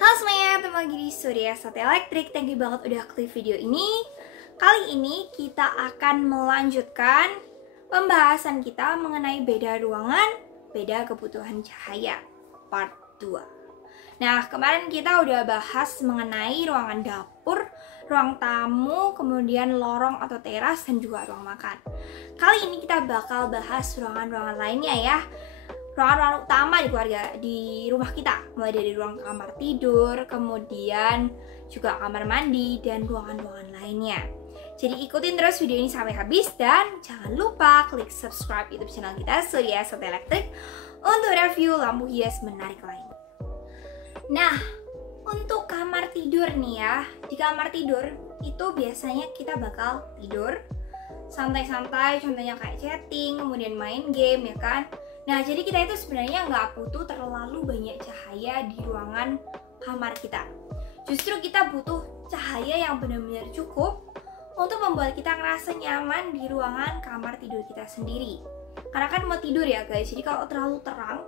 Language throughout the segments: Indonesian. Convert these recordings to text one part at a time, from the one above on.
Halo semuanya, ketemu lagi di Surya Sate Elektrik. Thank you banget udah klik video ini. Kali ini kita akan melanjutkan pembahasan kita mengenai beda ruangan, beda kebutuhan cahaya part 2. Nah, kemarin kita udah bahas mengenai ruangan dapur, ruang tamu, kemudian lorong atau teras, dan juga ruang makan. Kali ini kita bakal bahas ruangan-ruangan lainnya ya. Ruangan-ruangan utama di keluarga, di rumah kita, mulai dari ruang kamar tidur, kemudian juga kamar mandi, dan ruangan-ruangan lainnya. Jadi ikutin terus video ini sampai habis, dan jangan lupa klik subscribe YouTube channel kita Surya Sate Elektrik untuk review lampu hias menarik lain. Nah, untuk kamar tidur nih ya, di kamar tidur itu biasanya kita bakal tidur santai-santai, contohnya kayak chatting, kemudian main game ya kan. Nah, jadi kita itu sebenarnya nggak butuh terlalu banyak cahaya di ruangan kamar kita. Justru kita butuh cahaya yang benar-benar cukup untuk membuat kita ngerasa nyaman di ruangan kamar tidur kita sendiri. Karena kan mau tidur ya guys, jadi kalau terlalu terang,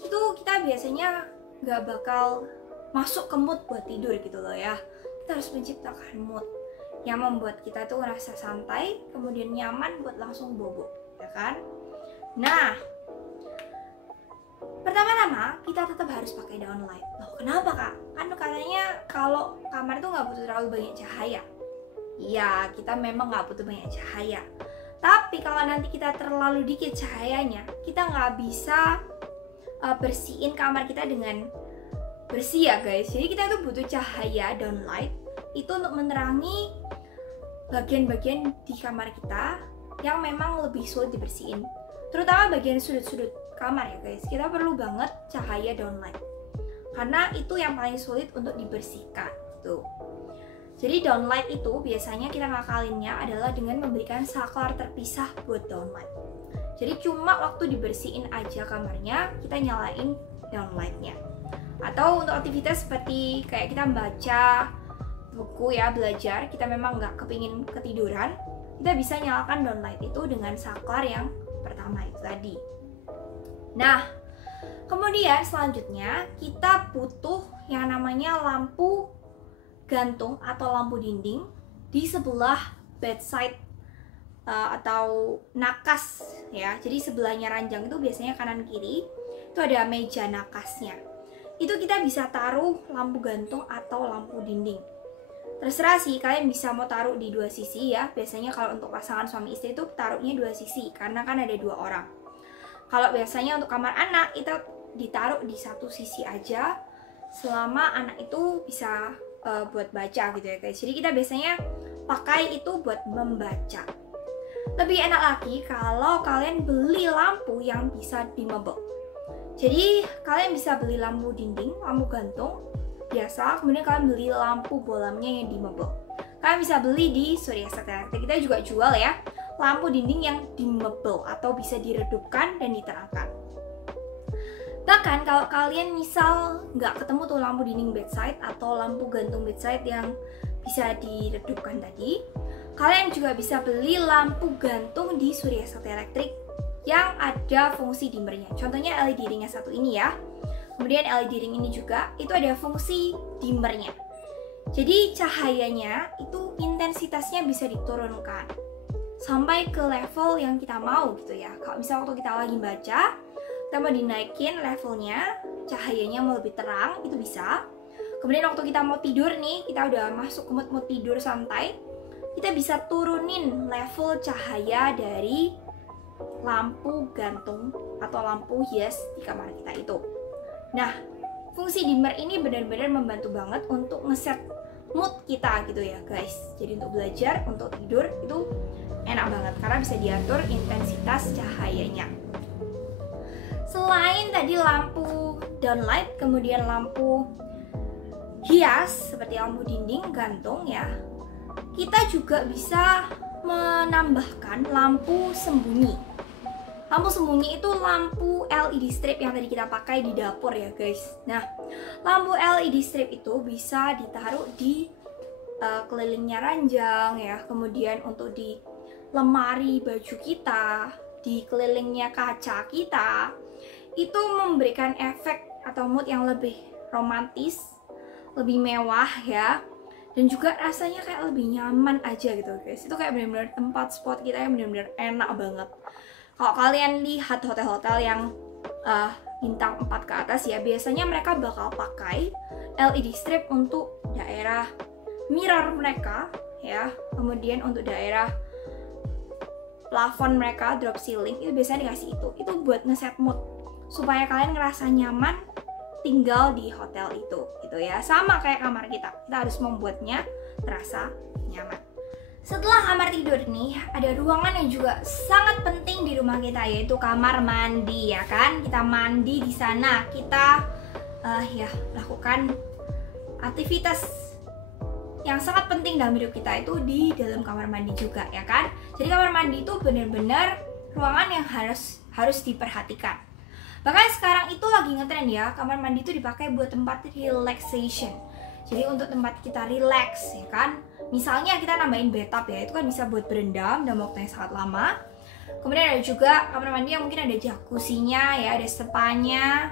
itu kita biasanya nggak bakal masuk ke mood buat tidur gitu loh ya. Kita harus menciptakan mood yang membuat kita tuh ngerasa santai, kemudian nyaman buat langsung bobo, ya kan? Nah, pertama-tama kita tetap harus pakai downlight. Loh, kenapa kak? Kan katanya kalau kamar itu nggak butuh terlalu banyak cahaya. Iya, kita memang nggak butuh banyak cahaya. Tapi kalau nanti kita terlalu dikit cahayanya, kita nggak bisa bersihin kamar kita dengan bersih ya guys. Jadi kita tuh butuh cahaya downlight itu untuk menerangi bagian-bagian di kamar kita yang memang lebih sulit dibersihin. Terutama bagian sudut-sudut kamar ya guys, kita perlu banget cahaya downlight karena itu yang paling sulit untuk dibersihkan tuh. Jadi downlight itu biasanya kita ngakalinnya adalah dengan memberikan saklar terpisah buat downlight. Jadi cuma waktu dibersihin aja kamarnya kita nyalain downlightnya. Atau untuk aktivitas seperti kayak kita membaca buku ya, belajar, kita memang nggak kepingin ketiduran, kita bisa nyalakan downlight itu dengan saklar yang pertama itu tadi. Nah, kemudian selanjutnya kita butuh yang namanya lampu gantung atau lampu dinding di sebelah bedside atau nakas ya. Jadi sebelahnya ranjang itu biasanya kanan kiri itu ada meja nakasnya. Itu kita bisa taruh lampu gantung atau lampu dinding. Terserah sih, kalian bisa mau taruh di dua sisi ya. Biasanya kalau untuk pasangan suami istri itu taruhnya dua sisi karena kan ada dua orang. Kalau biasanya untuk kamar anak itu ditaruh di satu sisi aja selama anak itu bisa buat baca gitu ya guys. Jadi kita biasanya pakai itu buat membaca. Lebih enak lagi kalau kalian beli lampu yang bisa dimmable. Jadi kalian bisa beli lampu dinding, lampu gantung biasa, kemudian kalian beli lampu bolamnya yang dimmable. Kalian bisa beli di Surya Sate Elektrik. Kita juga jual ya lampu dinding yang dimmable atau bisa diredupkan dan diterangkan. Bahkan kalau kalian misal nggak ketemu tuh lampu dinding bedside atau lampu gantung bedside yang bisa diredupkan tadi, kalian juga bisa beli lampu gantung di Surya Sate Elektrik yang ada fungsi dimmernya. Contohnya LED ring yang satu ini ya. Kemudian LED ring ini juga itu ada fungsi dimmernya. Jadi cahayanya itu intensitasnya bisa diturunkan sampai ke level yang kita mau gitu ya. Kalau misal waktu kita lagi baca, kita mau dinaikin levelnya, cahayanya mau lebih terang, itu bisa. Kemudian waktu kita mau tidur nih, kita udah masuk ke mood tidur santai, kita bisa turunin level cahaya dari lampu gantung atau lampu hias di kamar kita itu. Nah, fungsi dimmer ini benar-benar membantu banget untuk ngeset mood kita gitu ya guys. Jadi untuk belajar, untuk tidur itu enak banget karena bisa diatur intensitas cahayanya. Selain tadi lampu downlight, kemudian lampu hias seperti lampu dinding gantung ya, kita juga bisa menambahkan lampu sembunyi. Lampu sembunyi itu lampu LED strip yang tadi kita pakai di dapur ya guys. Nah, lampu LED strip itu bisa ditaruh di kelilingnya ranjang ya, kemudian untuk di lemari baju kita, di kelilingnya kaca kita, itu memberikan efek atau mood yang lebih romantis lebih mewah ya, dan juga rasanya kayak lebih nyaman aja gitu guys. Itu kayak benar-benar tempat spot kita yang benar-benar enak banget. Kalau kalian lihat hotel-hotel yang bintang 4 ke atas ya, biasanya mereka bakal pakai LED strip untuk daerah mirror mereka ya, kemudian untuk daerah plafon mereka, drop ceiling, itu biasanya dikasih itu buat ngeset mood supaya kalian ngerasa nyaman tinggal di hotel itu gitu ya. Sama kayak kamar kita harus membuatnya terasa nyaman. Setelah kamar tidur nih, ada ruangan yang juga sangat penting di rumah kita, yaitu kamar mandi ya kan. Kita mandi di sana, kita lakukan aktivitas yang sangat penting dalam hidup kita itu di dalam kamar mandi juga ya kan. Jadi kamar mandi itu benar-benar ruangan yang harus diperhatikan. Bahkan sekarang itu lagi ngetren ya, kamar mandi itu dipakai buat tempat relaxation. Jadi untuk tempat kita relax ya kan. Misalnya kita nambahin bathtub ya, itu kan bisa buat berendam dalam waktu yang sangat lama. Kemudian ada juga kamar mandi yang mungkin ada jacuzzinya ya, ada spanya,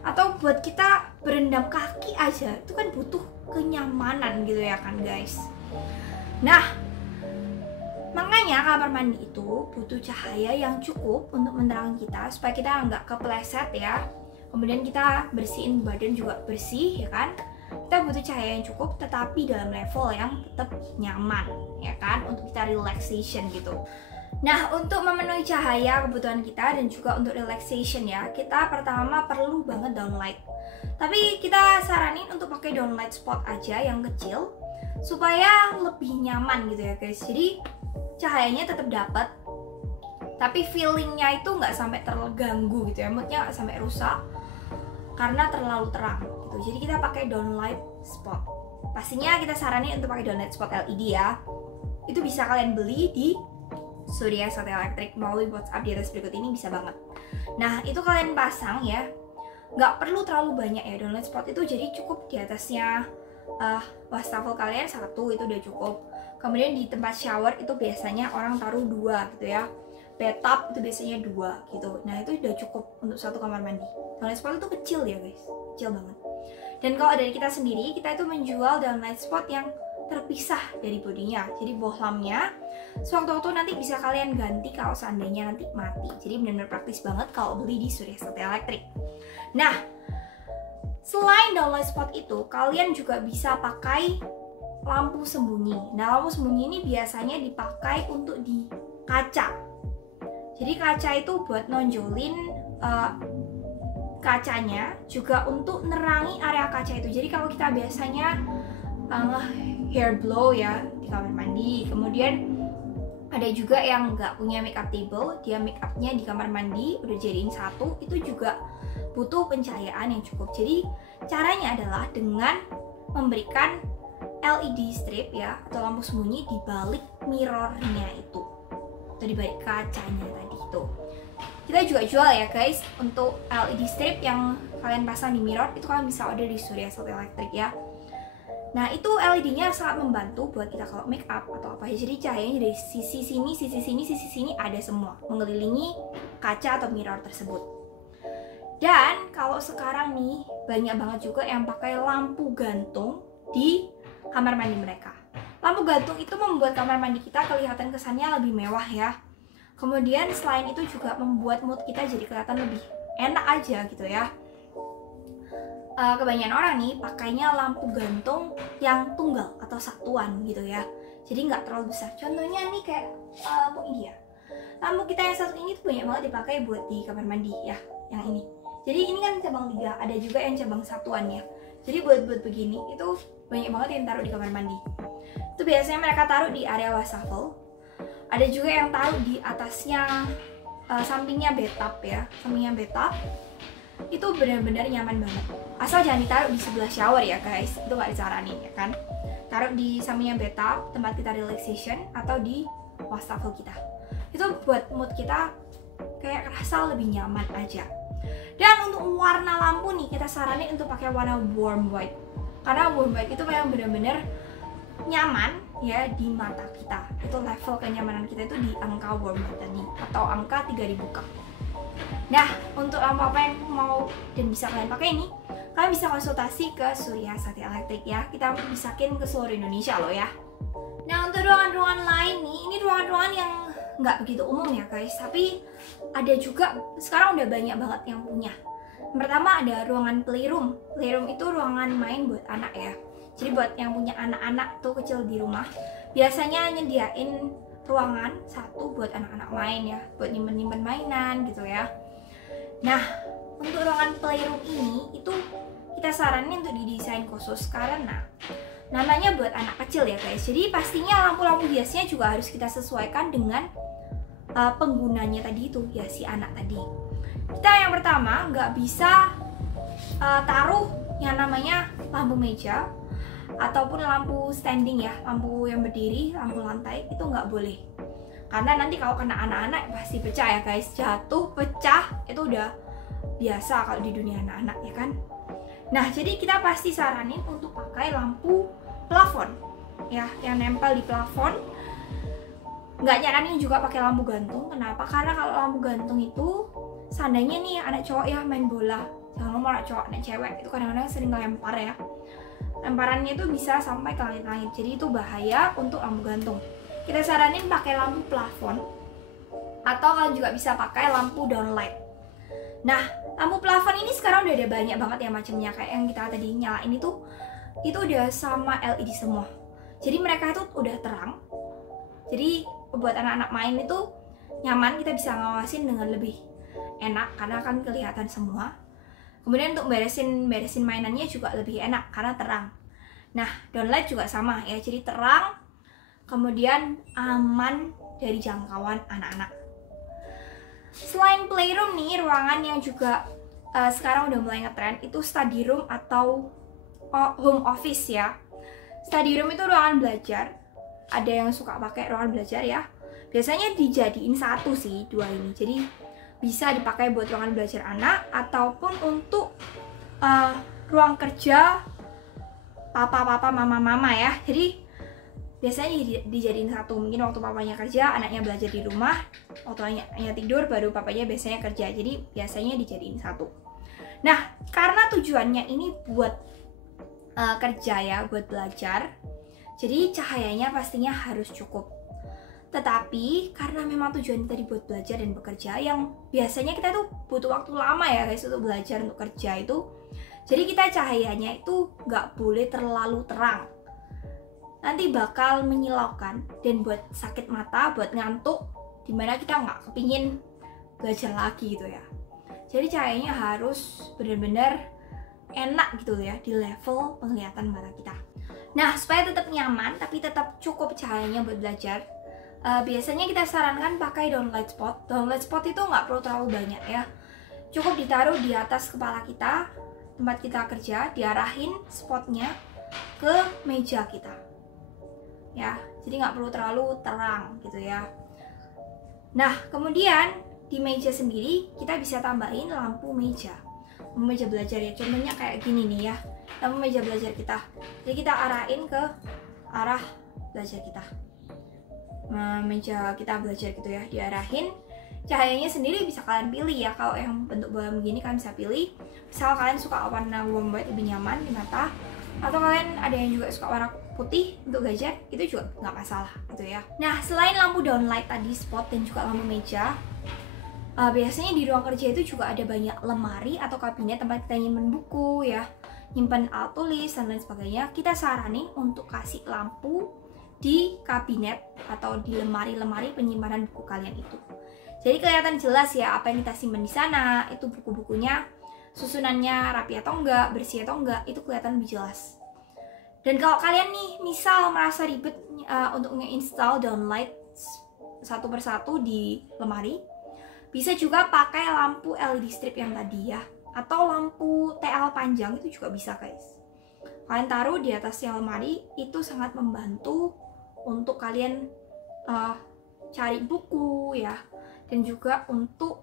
atau buat kita berendam kaki aja, itu kan butuh kenyamanan gitu ya kan guys. Nah, makanya kamar mandi itu butuh cahaya yang cukup untuk menerangi kita supaya kita nggak kepleset ya. Kemudian kita bersihin badan juga bersih ya kan. Kita butuh cahaya yang cukup tetapi dalam level yang tetap nyaman ya kan, untuk kita relaxation gitu. Nah, untuk memenuhi cahaya kebutuhan kita dan juga untuk relaxation ya, kita pertama perlu banget downlight. Tapi kita saranin untuk pakai downlight spot aja yang kecil supaya lebih nyaman gitu ya guys. Jadi cahayanya tetap dapat, tapi feelingnya itu nggak sampai terganggu gitu ya, moodnya nggak sampai rusak karena terlalu terang gitu. Jadi kita pakai downlight spot. Pastinya kita saranin untuk pakai downlight spot LED ya. Itu bisa kalian beli di Surya Satya Electric melalui WhatsApp di atas berikut ini, bisa banget. Nah, itu kalian pasang ya, nggak perlu terlalu banyak ya downlight spot itu, jadi cukup di atasnya wastafel kalian satu, itu udah cukup. Kemudian di tempat shower itu biasanya orang taruh 2 gitu ya. Bathtub itu biasanya 2 gitu. Nah, itu udah cukup untuk satu kamar mandi. Downlight spot itu kecil ya guys, kecil banget. Dan kalau dari kita sendiri, kita itu menjual downlight spot yang terpisah dari bodinya. Jadi bohlamnya sewaktu-waktu nanti bisa kalian ganti kalau seandainya nanti mati. Jadi benar-benar praktis banget kalau beli di Surya Satya Electric. Nah, selain downlight spot itu, kalian juga bisa pakai lampu sembunyi. Nah, lampu sembunyi ini biasanya dipakai untuk di kaca. Jadi kaca itu buat nonjolin kacanya, juga untuk nerangi area kaca itu. Jadi kalau kita biasanya hair blow ya di kamar mandi, kemudian ada juga yang nggak punya makeup table, dia makeupnya di kamar mandi udah jadiin satu, itu juga butuh pencahayaan yang cukup. Jadi caranya adalah dengan memberikan LED strip ya, atau lampu sembunyi di balik mirrornya itu, atau di balik kacanya tadi itu. Kita juga jual ya guys, untuk LED strip yang kalian pasang di mirror itu kalian bisa order di Surya Satya Electric ya. Nah, itu LED-nya sangat membantu buat kita kalau make up atau apa. Jadi cahayanya dari sisi sini, sisi sini, sisi sini ada semua mengelilingi kaca atau mirror tersebut. Dan kalau sekarang nih banyak banget juga yang pakai lampu gantung di kamar mandi mereka. Lampu gantung itu membuat kamar mandi kita kelihatan kesannya lebih mewah ya. Kemudian selain itu juga membuat mood kita jadi kelihatan lebih enak aja gitu ya. Kebanyakan orang nih pakainya lampu gantung yang tunggal atau satuan gitu ya. Jadi nggak terlalu besar. Contohnya nih kayak lampu ini ya. Lampu kita yang satu ini tuh banyak banget dipakai buat di kamar mandi ya, yang ini. Jadi ini kan cabang 3, ada juga yang cabang satuan ya. Jadi buat begini itu banyak banget yang taruh di kamar mandi. Itu biasanya mereka taruh di area wastafel. Ada juga yang taruh di atasnya, sampingnya bathtub ya, sampingnya bathtub. Itu benar-benar nyaman banget. Asal jangan ditaruh di sebelah shower ya guys, itu nggak disaranin ya kan. Taruh di sampingnya bathtub, tempat kita relaxation, atau di wastafel kita. Itu buat mood kita kayak rasa lebih nyaman aja. Dan untuk warna lampu nih, kita saranin untuk pakai warna warm white. Karena warm white itu memang benar-benar nyaman ya di mata kita. Itu level kenyamanan kita itu di angka warm white tadi, atau angka 3000 K. Nah, untuk lampu apa yang mau dan bisa kalian pakai ini, kalian bisa konsultasi ke Surya Sakti Elektrik ya. Kita bisakin ke seluruh Indonesia loh ya. Nah, untuk ruangan-ruangan lain nih, ini ruangan-ruangan yang nggak begitu umum ya guys, tapi ada juga sekarang udah banyak banget yang punya. Yang pertama ada ruangan playroom. Playroom itu ruangan main buat anak ya. Jadi buat yang punya anak-anak tuh kecil di rumah, biasanya nyediain ruangan satu buat anak-anak main ya, buat nyimpen-nyimpen mainan gitu ya. Nah, untuk ruangan playroom ini itu kita saranin untuk didesain khusus karena namanya buat anak kecil ya guys. Jadi pastinya lampu-lampu hiasnya juga harus kita sesuaikan dengan penggunanya tadi itu ya, si anak tadi. Kita yang pertama nggak bisa taruh yang namanya lampu meja ataupun lampu standing ya, lampu yang berdiri, lampu lantai itu nggak boleh. Karena nanti kalau kena anak-anak pasti pecah ya guys, jatuh, pecah itu udah biasa kalau di dunia anak-anak ya kan. Nah, jadi kita pasti saranin untuk pakai lampu plafon ya, yang nempel di plafon. Nggak nyaranin juga pakai lampu gantung. Kenapa? Karena kalau lampu gantung itu seandainya nih anak cowok ya main bola, jangan ngomong anak cowok, anak cewek itu kadang-kadang sering ngelempar ya, lemparannya itu bisa sampai ke langit-langit, jadi itu bahaya untuk lampu gantung. Kita saranin pakai lampu plafon atau kalian juga bisa pakai lampu downlight. Nah, lampu plafon ini sekarang udah ada banyak banget ya macamnya, kayak yang kita tadi nyalain itu udah sama LED semua. Jadi mereka itu udah terang. Jadi buat anak-anak main itu nyaman, kita bisa ngawasin dengan lebih enak karena kan kelihatan semua. Kemudian untuk beresin mainannya juga lebih enak karena terang. Nah, downlight juga sama ya, jadi terang, kemudian aman dari jangkauan anak-anak. Selain playroom nih, ruangan yang juga sekarang udah mulai ngetren itu study room atau home office ya. Study room itu ruangan belajar. Ada yang suka pakai ruangan belajar ya. Biasanya dijadiin satu sih, dua ini. Jadi bisa dipakai buat ruangan belajar anak ataupun untuk ruang kerja papa-papa, mama-mama ya. Jadi biasanya dijadiin satu. Mungkin waktu papanya kerja, anaknya belajar di rumah. Waktu anaknya tidur, baru papanya biasanya kerja. Jadi biasanya dijadiin satu. Nah, karena tujuannya ini buat kerja ya, buat belajar, jadi cahayanya pastinya harus cukup. Tetapi karena memang tujuan tadi buat belajar dan bekerja, yang biasanya kita tuh butuh waktu lama ya guys untuk belajar, untuk kerja itu, jadi kita cahayanya itu nggak boleh terlalu terang, nanti bakal menyilaukan dan buat sakit mata, buat ngantuk, dimana kita nggak kepingin belajar lagi gitu ya. Jadi cahayanya harus benar-benar enak gitu ya di level penglihatan mata kita. Nah, supaya tetap nyaman tapi tetap cukup cahayanya buat belajar, biasanya kita sarankan pakai downlight spot. Downlight spot itu nggak perlu terlalu banyak ya, cukup ditaruh di atas kepala kita, tempat kita kerja, diarahin spotnya ke meja kita ya, jadi nggak perlu terlalu terang gitu ya. Nah, kemudian di meja sendiri kita bisa tambahin lampu meja belajar ya. Contohnya kayak gini nih ya, lampu meja belajar kita. Jadi kita arahin ke arah belajar kita, meja kita belajar gitu ya, diarahin. Cahayanya sendiri bisa kalian pilih ya. Kalau yang bentuk bola begini kalian bisa pilih. Misal kalian suka warna warm white lebih nyaman di mata, atau kalian ada yang juga suka warna putih untuk belajar, itu juga nggak masalah gitu ya. Nah, selain lampu downlight tadi, spot dan juga lampu meja, biasanya di ruang kerja itu juga ada banyak lemari atau kabinet tempat kita nyimpen buku ya, nyimpen alat tulis dan lain sebagainya. Kita saranin untuk kasih lampu di kabinet atau di lemari-lemari penyimpanan buku kalian itu. Jadi kelihatan jelas ya apa yang kita simpan di sana, itu buku-bukunya susunannya rapi atau enggak, bersih atau enggak, itu kelihatan lebih jelas. Dan kalau kalian nih misal merasa ribet untuk nge-install downlight satu persatu di lemari, bisa juga pakai lampu LED strip yang tadi ya, atau lampu TL panjang itu juga bisa guys. Kalian taruh di atasnya lemari, itu sangat membantu untuk kalian cari buku ya, dan juga untuk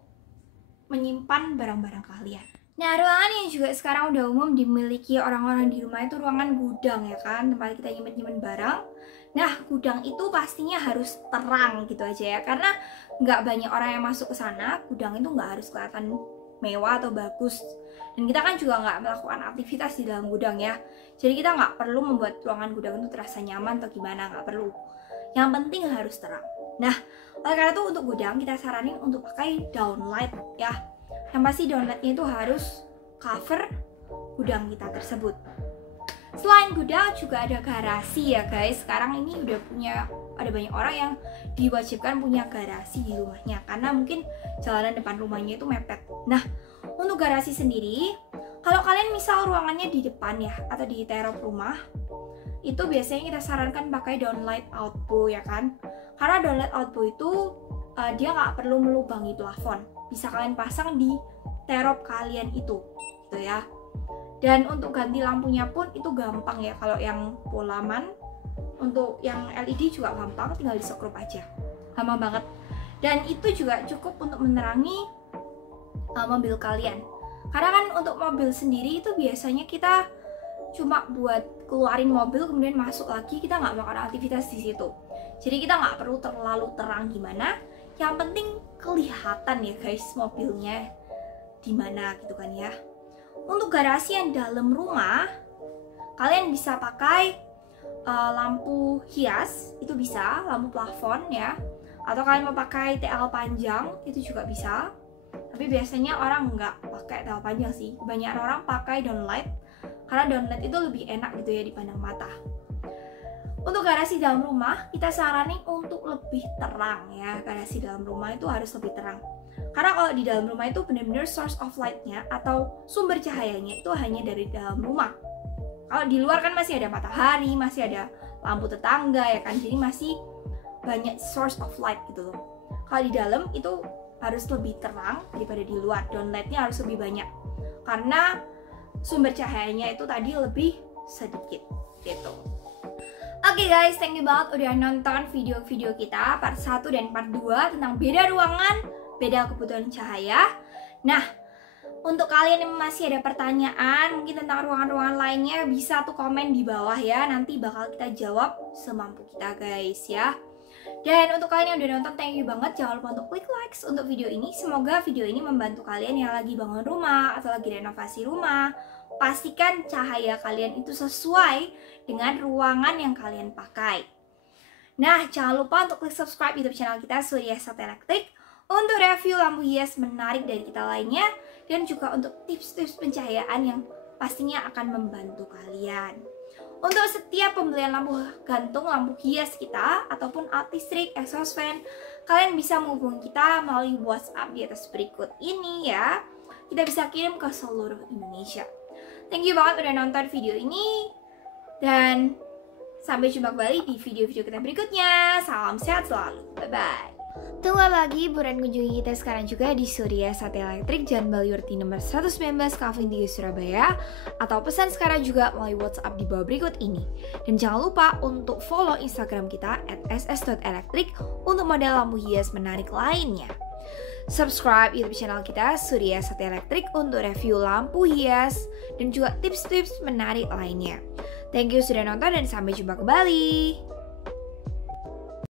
menyimpan barang-barang kalian. Nah, ruangan yang juga sekarang udah umum dimiliki orang-orang di rumah itu ruangan gudang ya kan, tempat kita nyimpen barang. Nah, gudang itu pastinya harus terang gitu aja ya, karena nggak banyak orang yang masuk ke sana. Gudang itu nggak harus kelihatan mewah atau bagus. Dan kita kan juga nggak melakukan aktivitas di dalam gudang ya. Jadi kita nggak perlu membuat ruangan gudang itu terasa nyaman atau gimana, nggak perlu. Yang penting harus terang. Nah, oleh karena itu untuk gudang kita saranin untuk pakai downlight ya. Yang pasti downlightnya itu harus cover gudang kita tersebut. Selain gudang juga ada garasi ya guys. Sekarang ini udah ada banyak orang yang diwajibkan punya garasi di rumahnya karena mungkin jalanan depan rumahnya itu mepet. Nah, untuk garasi sendiri, kalau kalian misal ruangannya di depan ya atau di terop rumah, itu biasanya kita sarankan pakai downlight outbow ya kan. Karena downlight outbow itu dia nggak perlu melubangi plafon, bisa kalian pasang di terop kalian itu gitu ya. Dan untuk ganti lampunya pun itu gampang ya. Kalau yang polaman, untuk yang LED juga gampang, tinggal disekrup aja, gampang banget. Dan itu juga cukup untuk menerangi mobil kalian. Karena kan untuk mobil sendiri itu biasanya kita cuma buat keluarin mobil kemudian masuk lagi, kita nggak melakukan aktivitas di situ. Jadi kita nggak perlu terlalu terang gimana. Yang penting kelihatan ya guys mobilnya di mana gitu kan ya. Untuk garasi yang dalam rumah, kalian bisa pakai lampu hias, itu bisa, lampu plafon ya. Atau kalian mau pakai TL panjang, itu juga bisa. Tapi biasanya orang nggak pakai TL panjang sih. Kebanyakan orang pakai downlight, karena downlight itu lebih enak gitu ya dipandang mata. Untuk garasi dalam rumah, kita saranin untuk lebih terang ya. Garasi dalam rumah itu harus lebih terang. Karena kalau di dalam rumah itu benar-benar source of light-nya atau sumber cahayanya itu hanya dari dalam rumah. Kalau di luar kan masih ada matahari, masih ada lampu tetangga ya kan. Jadi masih banyak source of light gitu loh. Kalau di dalam itu harus lebih terang daripada di luar. Downlight-nya harus lebih banyak. Karena sumber cahayanya itu tadi lebih sedikit gitu. Oke guys, thank you banget udah nonton video-video kita part 1 dan part 2 tentang beda ruangan, beda kebutuhan cahaya. Nah, untuk kalian yang masih ada pertanyaan mungkin tentang ruangan-ruangan lainnya, bisa tuh komen di bawah ya. Nanti bakal kita jawab semampu kita guys ya. Dan untuk kalian yang udah nonton, thank you banget. Jangan lupa untuk klik likes untuk video ini. Semoga video ini membantu kalian yang lagi bangun rumah atau lagi renovasi rumah. Pastikan cahaya kalian itu sesuai dengan ruangan yang kalian pakai. Nah, jangan lupa untuk klik subscribe YouTube channel kita Surya Sat Elektrik untuk review lampu hias menarik dari kita lainnya, dan juga untuk tips-tips pencahayaan yang pastinya akan membantu kalian. Untuk setiap pembelian lampu gantung, lampu hias kita, ataupun alt listrik, exhaust fan, kalian bisa menghubungi kita melalui WhatsApp di atas berikut ini ya. Kita bisa kirim ke seluruh Indonesia. Thank you banget udah nonton video ini, dan sampai jumpa kembali di video-video kita berikutnya. Salam sehat selalu, bye-bye. Tunggu lagi, buruan kunjungi kita sekarang juga di Surya Sat Elektrik Jalan Baliurti nomor 119 Kavling 3 Surabaya, atau pesan sekarang juga melalui WhatsApp di bawah berikut ini. Dan jangan lupa untuk follow Instagram kita @ss.elektrik untuk model lampu hias menarik lainnya. Subscribe YouTube channel kita Surya Sat Elektrik untuk review lampu hias dan juga tips-tips menarik lainnya. Thank you sudah nonton dan sampai jumpa kembali.